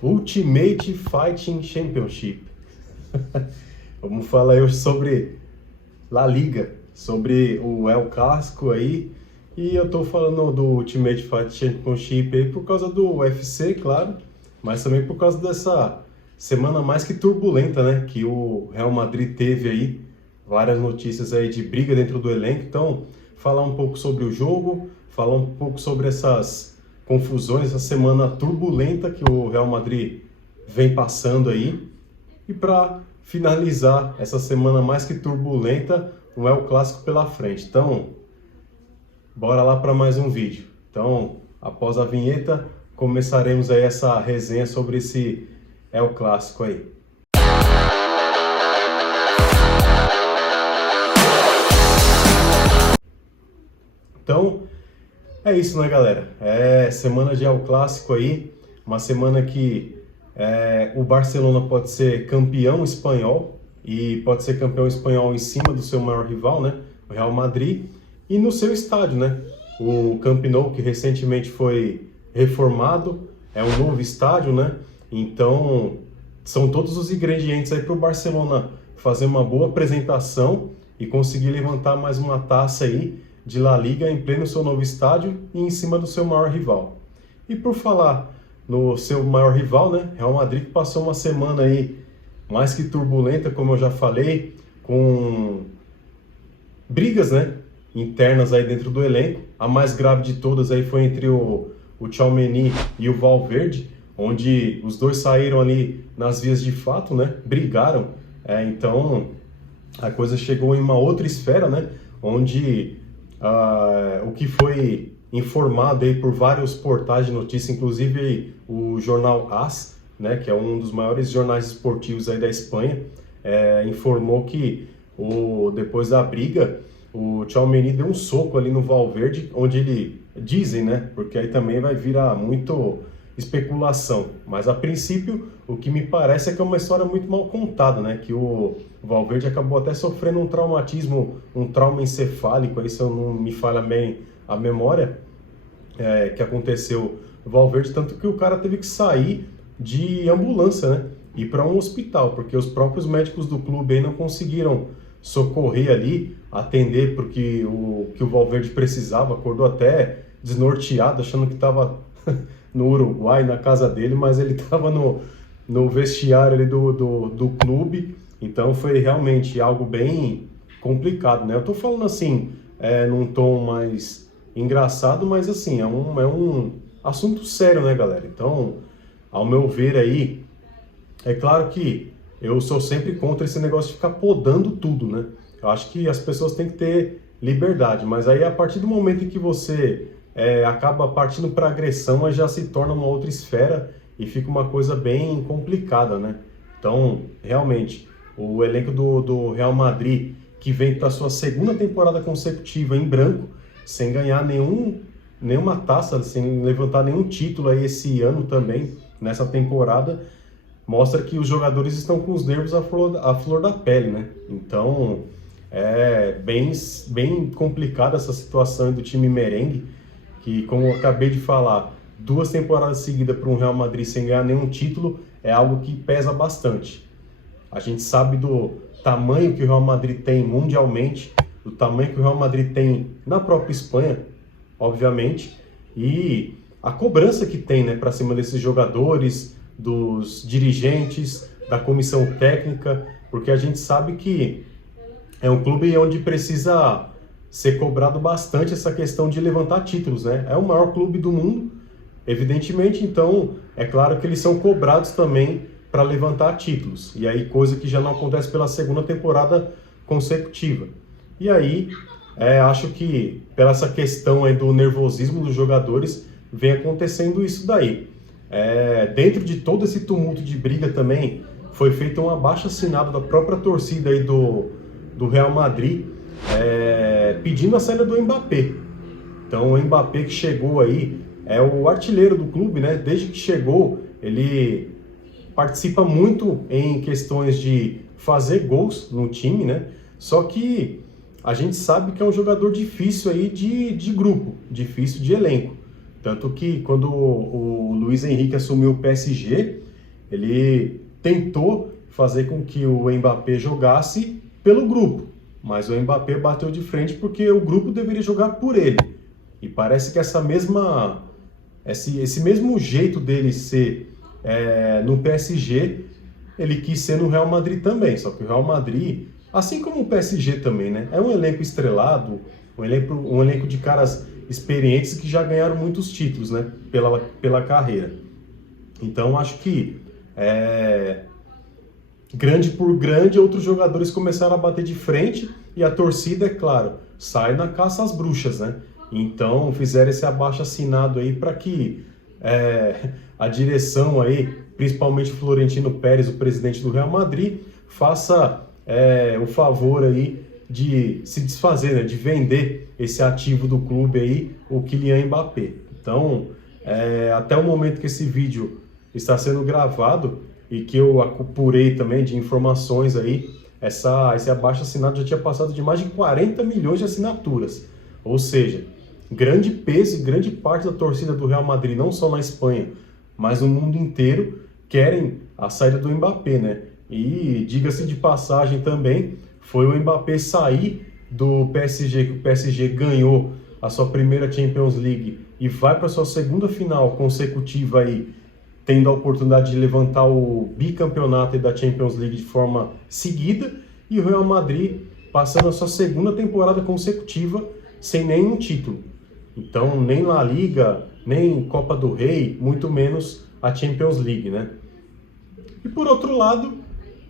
Ultimate Fighting Championship. Vamos falar hoje sobre La Liga, sobre o El Clásico aí. E eu tô falando do Ultimate Fighting Championship aí por causa do UFC, claro, mas também por causa dessa semana mais que turbulenta, né? Que o Real Madrid teve aí, várias notícias aí de briga dentro do elenco. Então, falar um pouco sobre o jogo, falar um pouco sobre essas confusões, essa semana turbulenta que o Real Madrid vem passando aí. E para finalizar essa semana mais que turbulenta, um El Clásico pela frente. Então, bora lá para mais um vídeo. Então, após a vinheta, começaremos aí essa resenha sobre esse El Clássico aí. Então, é isso, né, galera? É semana de El Clássico aí, uma semana que o Barcelona pode ser campeão espanhol, e pode ser campeão espanhol em cima do seu maior rival, né, o Real Madrid, e no seu estádio, né, o Camp Nou, que recentemente foi reformado, é um novo estádio, né, então são todos os ingredientes aí para o Barcelona fazer uma boa apresentação e conseguir levantar mais uma taça aí de La Liga em pleno seu novo estádio e em cima do seu maior rival. E por falar no seu maior rival, né, Real Madrid, que passou uma semana aí mais que turbulenta, como eu já falei, com brigas, né, internas aí dentro do elenco. A mais grave de todas aí foi entre o Tchouaméni e o Valverde, onde os dois saíram ali nas vias de fato, né, brigaram. Então a coisa chegou em uma outra esfera, né, onde o que foi informado aí por vários portais de notícia, inclusive o jornal AS, né, que é um dos maiores jornais esportivos aí da Espanha, informou que depois da briga, o Tchouaméni deu um soco ali no Valverde, onde ele, dizem, né, porque aí também vai virar muito especulação, mas a princípio o que me parece é que é uma história muito mal contada, né, que o Valverde acabou até sofrendo um traumatismo, um trauma encefálico, aí se eu não me falha bem a memória, que aconteceu no Valverde, tanto que o cara teve que sair de ambulância, né, ir para um hospital, porque os próprios médicos do clube aí não conseguiram socorrer ali, atender porque que o Valverde precisava, acordou até desnorteado, achando que estava no Uruguai, na casa dele, mas ele estava no vestiário ali do clube. Então foi realmente algo bem complicado, né? Eu tô falando assim, num tom mais engraçado, mas assim, é um assunto sério, né, galera? Então, ao meu ver aí, é claro que eu sou sempre contra esse negócio de ficar podando tudo, né? Eu acho que as pessoas têm que ter liberdade, mas aí a partir do momento em que você acaba partindo para agressão, aí já se torna uma outra esfera e fica uma coisa bem complicada, né? Então, realmente, o elenco do Real Madrid, que vem para sua segunda temporada consecutiva em branco, sem ganhar nenhuma taça, sem levantar nenhum título aí esse ano também, nessa temporada, mostra que os jogadores estão com os nervos à flor da pele, né? Então, é bem complicada essa situação do time merengue, que, como eu acabei de falar, 2 temporadas seguidas para um Real Madrid sem ganhar nenhum título é algo que pesa bastante. A gente sabe do tamanho que o Real Madrid tem mundialmente, do tamanho que o Real Madrid tem na própria Espanha, obviamente, e a cobrança que tem, né, para cima desses jogadores, dos dirigentes, da comissão técnica, porque a gente sabe que é um clube onde precisa ser cobrado bastante essa questão de levantar títulos, né? É o maior clube do mundo, evidentemente, então é claro que eles são cobrados também para levantar títulos, e aí coisa que já não acontece pela segunda temporada consecutiva. E aí, acho que pela essa questão aí do nervosismo dos jogadores, vem acontecendo isso daí. Dentro de todo esse tumulto de briga também, foi feito um abaixo-assinado da própria torcida aí do Real Madrid, pedindo a saída do Mbappé. Então o Mbappé, que chegou aí, é o artilheiro do clube, né? Desde que chegou, ele participa muito em questões de fazer gols no time, né? Só que a gente sabe que é um jogador difícil aí de grupo, difícil de elenco. Tanto que quando o Luiz Henrique assumiu o PSG, Ele tentou fazer com que o Mbappé jogasse pelo grupo, mas o Mbappé bateu de frente porque o grupo deveria jogar por ele. E parece que esse mesmo jeito dele ser no PSG, ele quis ser no Real Madrid também. Só que o Real Madrid, assim como o PSG também, né, é um elenco estrelado, um elenco de caras experientes que já ganharam muitos títulos, né, pela carreira. Então acho que grande por grande, outros jogadores começaram a bater de frente e a torcida, é claro, sai na caça às bruxas, né? Então fizeram esse abaixo-assinado aí para que a direção aí, principalmente Florentino Pérez, o presidente do Real Madrid, faça o favor aí de se desfazer, né? De vender esse ativo do clube aí, o Kylian Mbappé. Então, até o momento que esse vídeo está sendo gravado, e que eu apurei também de informações aí, esse abaixo-assinado já tinha passado de mais de 40 milhões de assinaturas. Ou seja, grande peso e grande parte da torcida do Real Madrid, não só na Espanha, mas no mundo inteiro, querem a saída do Mbappé, né? E, diga-se de passagem também, foi o Mbappé sair do PSG, que o PSG ganhou a sua primeira Champions League e vai para sua segunda final consecutiva aí, tendo a oportunidade de levantar o bicampeonato da Champions League de forma seguida, e o Real Madrid passando a sua segunda temporada consecutiva sem nenhum título. Então, nem La Liga, nem Copa do Rei, muito menos a Champions League, né? E por outro lado,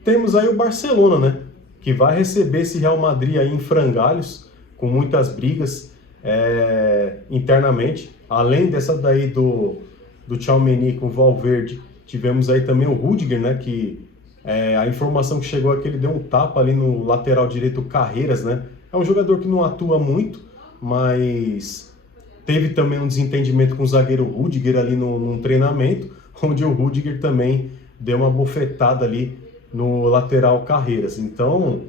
temos aí o Barcelona, né? Que vai receber esse Real Madrid aí em frangalhos, com muitas brigas internamente. Além dessa daí do Tchouaméni com o Valverde, tivemos aí também o Rüdiger, né, que a informação que chegou é que ele deu um tapa ali no lateral direito Carreiras, né? É um jogador que não atua muito, mas teve também um desentendimento com o zagueiro Rüdiger ali num treinamento, onde o Rüdiger também deu uma bofetada ali no lateral Carreiras. Então,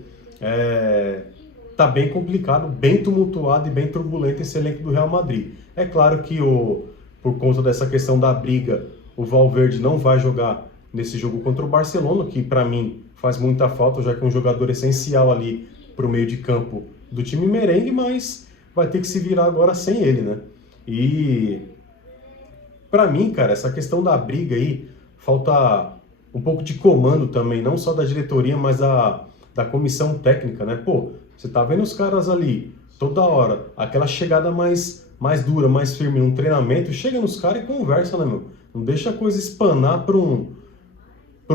tá bem complicado, bem tumultuado e bem turbulento esse elenco do Real Madrid. É claro que por conta dessa questão da briga, o Valverde não vai jogar nesse jogo contra o Barcelona, que para mim faz muita falta, já que é um jogador essencial ali para o meio de campo do time merengue, mas vai ter que se virar agora sem ele, né? E para mim, cara, essa questão da briga aí, falta um pouco de comando também, não só da diretoria, mas da comissão técnica, né? Pô, você tá vendo os caras ali toda hora, aquela chegada mais dura, mais firme num treinamento, chega nos caras e conversa, né, meu? Não deixa a coisa espanar para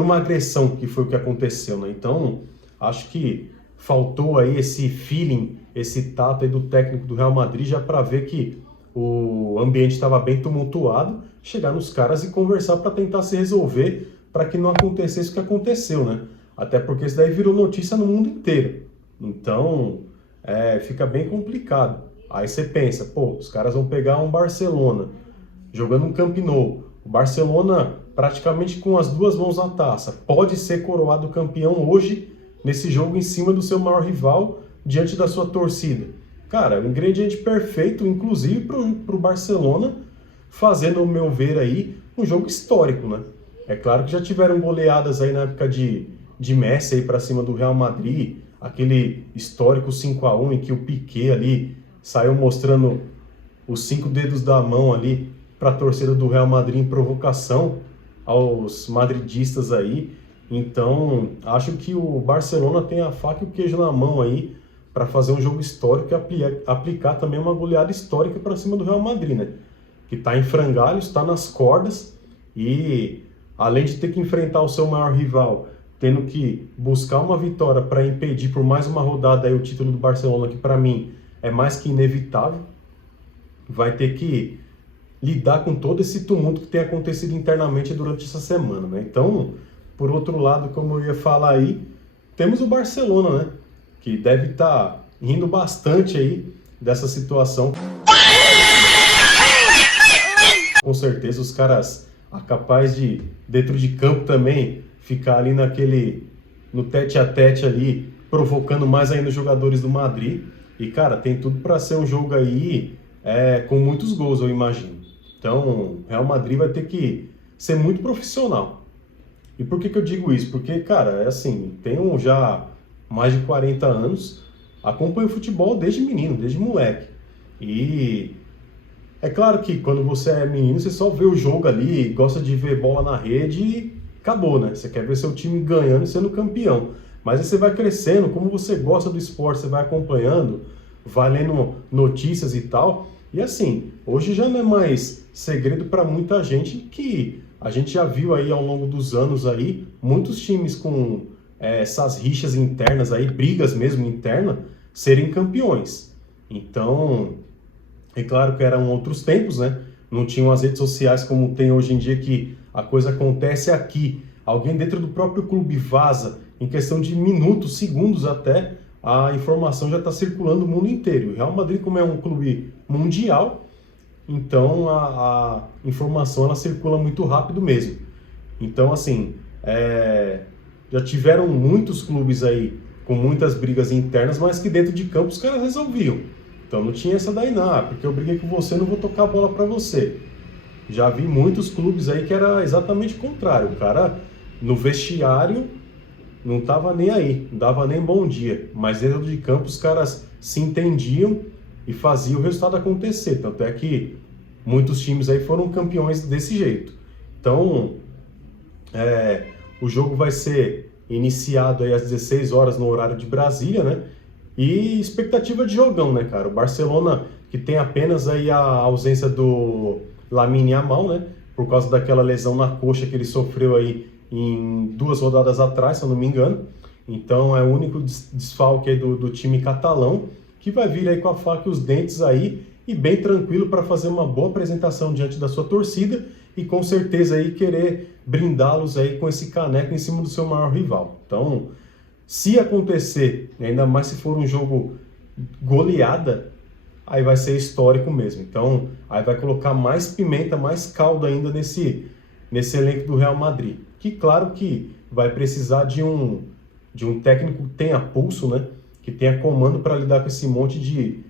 uma agressão, que foi o que aconteceu, né? Então, acho que faltou aí esse feeling, esse tato aí do técnico do Real Madrid, já para ver que o ambiente estava bem tumultuado, chegar nos caras e conversar para tentar se resolver, para que não acontecesse o que aconteceu, né? Até porque isso daí virou notícia no mundo inteiro. Então, fica bem complicado. Aí você pensa, pô, os caras vão pegar um Barcelona jogando um Camp Nou. O Barcelona praticamente com as duas mãos na taça. Pode ser coroado campeão hoje nesse jogo em cima do seu maior rival, diante da sua torcida. Cara, o ingrediente perfeito, inclusive para o Barcelona, fazendo, ao meu ver, aí, um jogo histórico, né? É claro que já tiveram goleadas aí na época de Messi aí para cima do Real Madrid, aquele histórico 5-1 em que o Piqué ali saiu mostrando os 5 dedos da mão ali para a torcida do Real Madrid em provocação aos madridistas aí. Então, acho que o Barcelona tem a faca e o queijo na mão aí para fazer um jogo histórico e aplicar também uma goleada histórica para cima do Real Madrid, né? Que está em frangalhos, está nas cordas e, além de ter que enfrentar o seu maior rival, tendo que buscar uma vitória para impedir por mais uma rodada aí o título do Barcelona, que para mim é mais que inevitável, vai ter que lidar com todo esse tumulto que tem acontecido internamente durante essa semana, né? Então, por outro lado, como eu ia falar aí, temos o Barcelona, né? Que deve estar rindo bastante aí dessa situação. Com certeza os caras capazes de, dentro de campo também, ficar ali no tete a tete ali, provocando mais ainda os jogadores do Madrid. E, cara, tem tudo para ser um jogo aí com muitos gols, eu imagino. Então, o Real Madrid vai ter que ser muito profissional. E por que que eu digo isso? Porque, cara, é assim, tenho já mais de 40 anos, acompanho futebol desde menino, desde moleque. E é claro que quando você é menino, você só vê o jogo ali, gosta de ver bola na rede e acabou, né? Você quer ver seu time ganhando e sendo campeão. Mas aí você vai crescendo, como você gosta do esporte, você vai acompanhando, vai lendo notícias e tal. E assim, hoje já não é mais segredo para muita gente que a gente já viu aí ao longo dos anos aí, muitos times com essas rixas internas aí, brigas mesmo internas, serem campeões. Então, é claro que eram outros tempos, né? Não tinham as redes sociais como tem hoje em dia, que a coisa acontece aqui. Alguém dentro do próprio clube vaza, em questão de minutos, segundos até, a informação já está circulando no mundo inteiro. O Real Madrid, como é um clube mundial, então a informação ela circula muito rápido mesmo. Então, assim, já tiveram muitos clubes aí com muitas brigas internas, mas que dentro de campo os caras resolviam. Então não tinha essa daí não, porque eu briguei com você, não vou tocar a bola para você. Já vi muitos clubes aí que era exatamente o contrário. O cara no vestiário não tava nem aí, não dava nem bom dia. Mas dentro de campo os caras se entendiam e faziam o resultado acontecer. Tanto é que muitos times aí foram campeões desse jeito. Então, o jogo vai ser iniciado aí às 16 horas no horário de Brasília, né? E expectativa de jogão, né, cara? O Barcelona, que tem apenas aí a ausência do Lamine Yamal, né? Por causa daquela lesão na coxa que ele sofreu aí em 2 rodadas atrás, se eu não me engano. Então é o único desfalque aí do time catalão, que vai vir aí com a faca e os dentes aí, e bem tranquilo para fazer uma boa apresentação diante da sua torcida e com certeza aí querer brindá-los aí com esse caneco em cima do seu maior rival. Então, se acontecer, ainda mais se for um jogo goleada, aí vai ser histórico mesmo. Então, aí vai colocar mais pimenta, mais caldo ainda nesse elenco do Real Madrid. Que claro que vai precisar de um técnico que tenha pulso, né? Que tenha comando para lidar com esse monte de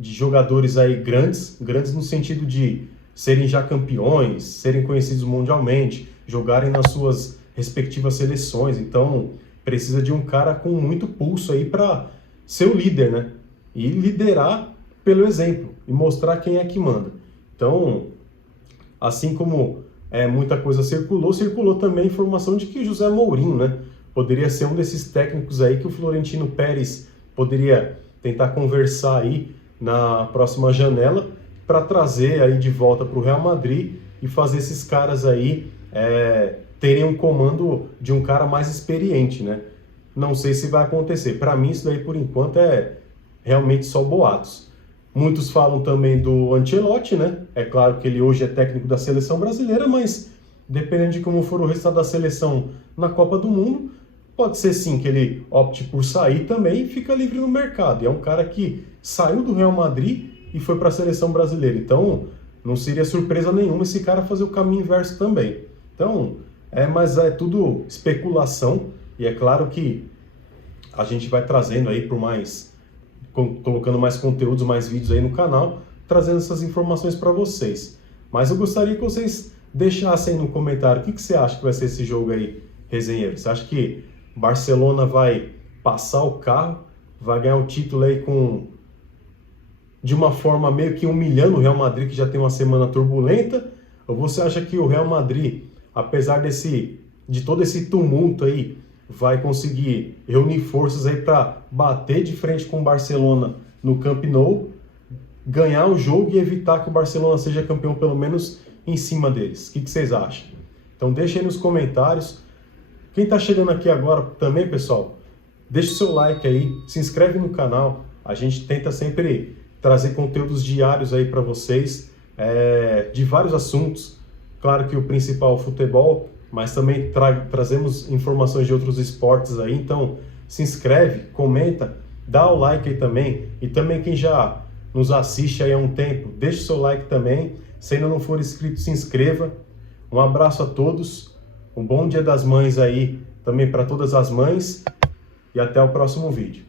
jogadores aí grandes no sentido de serem já campeões, serem conhecidos mundialmente, jogarem nas suas respectivas seleções. Então, precisa de um cara com muito pulso aí para ser o líder, né? E liderar pelo exemplo e mostrar quem é que manda. Então, assim como muita coisa circulou também a informação de que o José Mourinho, né, poderia ser um desses técnicos aí que o Florentino Pérez poderia tentar conversar aí na próxima janela para trazer aí de volta para o Real Madrid e fazer esses caras aí terem um comando de um cara mais experiente, né? Não sei se vai acontecer. Para mim, isso daí, por enquanto, é realmente só boatos. Muitos falam também do Ancelotti, né? É claro que ele hoje é técnico da seleção brasileira, mas dependendo de como for o resultado da seleção na Copa do Mundo, pode ser sim que ele opte por sair também e fica livre no mercado. E é um cara que saiu do Real Madrid e foi para a seleção brasileira. Então, não seria surpresa nenhuma esse cara fazer o caminho inverso também. Então, mas é tudo especulação. E é claro que a gente vai trazendo aí colocando mais conteúdos, mais vídeos aí no canal, trazendo essas informações para vocês. Mas eu gostaria que vocês deixassem aí no comentário o que você acha que vai ser esse jogo aí, resenheiro. Você acha que Barcelona vai passar o carro, vai ganhar o título aí de uma forma meio que humilhando o Real Madrid, que já tem uma semana turbulenta? Ou você acha que o Real Madrid, apesar de todo esse tumulto aí, vai conseguir reunir forças aí para bater de frente com o Barcelona no Camp Nou, ganhar o jogo e evitar que o Barcelona seja campeão pelo menos em cima deles? O que vocês acham? Então deixa aí nos comentários. Quem está chegando aqui agora também, pessoal, deixa o seu like aí, se inscreve no canal. A gente tenta sempre trazer conteúdos diários aí para vocês, de vários assuntos. Claro que o principal é o futebol, mas também trazemos informações de outros esportes aí. Então se inscreve, comenta, dá o like aí também. E também quem já nos assiste aí há um tempo, deixa o seu like também. Se ainda não for inscrito, se inscreva. Um abraço a todos, um bom Dia das Mães aí também para todas as mães e até o próximo vídeo.